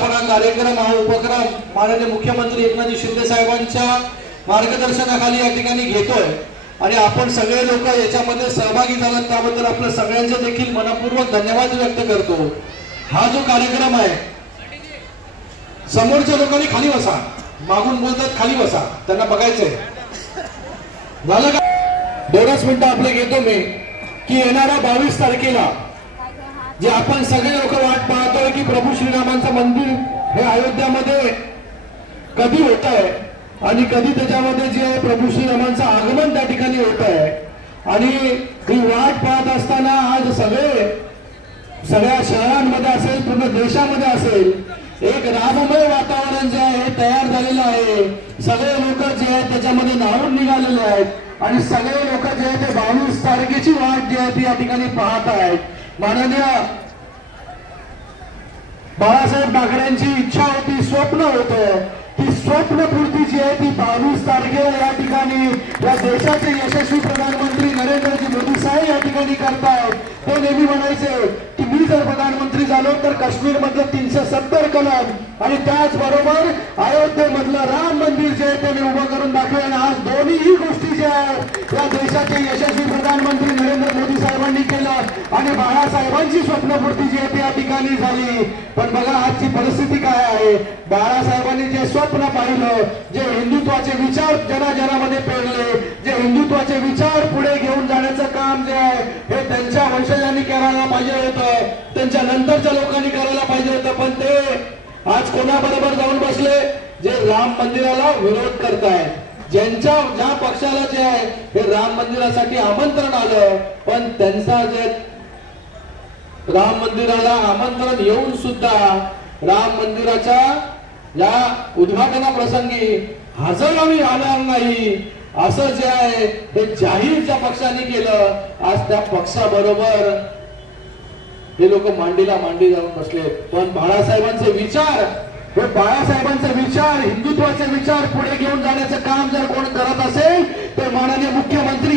आपण हा कार्यक्रम हा उपक्रम माननीय मुख्यमंत्री एकनाथ शिंदे साहेबांच्या मार्गदर्शनाखाली या ठिकाणी घेतोय आणि आपण सगळे लोक याच्यामध्ये सहभागी झालात त्याबद्दल आपल्या सगळ्यांचे देखील मनपूर्वक धन्यवाद व्यक्त करतो। हा जो कार्यक्रम आहे समोरच्या लोकांनी खाली बसा, मागून बोलतात खाली बसा, त्यांना बघायचंय। झालं का? 2 मिनिटं आपले घेतो मी की येणाऱ्या 22 तारखेला जे आपण सगळे लोक वाट पाहतोय की प्रभू श्रीरामांचं मंदिर हे अयोध्यामध्ये कधी होत आहे आणि कधी त्याच्यामध्ये जे प्रभू श्रीरामांचं आगमन त्या ठिकाणी होत आहे आणि ही वाट पाहत असताना आज सगळ्या शहरांमध्ये असेल पूर्ण देशामध्ये असेल एक राममय वातावरण जे आहे तयार झालेलं आहे। सगळे लोक जे आहेत त्याच्यामध्ये न्हावून निघालेले आहेत आणि सगळे लोक जे आहेत ते 22 तारखेची वाट जी आहे ती या ठिकाणी पाहत आहेत। माननीय बाळासाहेब ठाकरेंची इच्छा होती, स्वप्न होतं, ती स्वप्नपूर्ती जी आहे ती 22 तारखेला या ठिकाणी या देशाचे यशस्वी प्रधानमंत्री नरेंद्रजी मोदी साहेब या ठिकाणी करतायत। ते नेहमी म्हणायचे की मी जर प्रधानमंत्री झालो तर काश्मीर मधलं 370 कलम आणि त्याचबरोबर अयोध्येमधलं राम मंदिर जे आहे ते मी उभं करून दाखवेन। आज दोन्हीही गोष्टी ज्या आहेत या देशाचे यशस्वी प्रधानमंत्री नरेंद्र मोदी साहेबांनी केलं आणि बाळासाहेबांची स्वप्नपूर्ती जी आहे ती या ठिकाणी झाली। पण बघा आजची परिस्थिती काय आहे, बाळासाहेबांनी जे स्वप्न पाहिलं, जे हिंदुत्वाचे विचार जनाजनामध्ये पेरले, जे हिंदुत्वाचे विचार पुढे घेऊन जाण्याचं काम जे आहे हे त्यांच्या वंशजांनी करायला पाहिजे होतं, त्यांच्या नंतरच्या लोकांनी करायला पाहिजे होतं, पण ते आज कोणाबरोबर जाऊन बसले जे राम मंदिराला विरोध करतायत। ज्या पक्षाला जे आहे हे राम मंदिरासाठी आमंत्रण आलं पण त्यांचा जे राम मंदिराला आमंत्रण येऊन सुद्धा राम मंदिराच्या या उद्घाटना प्रसंगी हजर आम्ही राहणार नाही असं जे आहे हे जाहीर ज्या पक्षाने केलं आज त्या पक्षाबरोबर हे लोक मांडीला मांडी जाऊन बसले। पण बाळासाहेबांचे विचार हे बाळासाहेबांचे विचार हिंदुत्वाचे विचार पुढे घेऊन जाण्याचं काम जर कोण करत असेल तर माननीय मुख्यमंत्री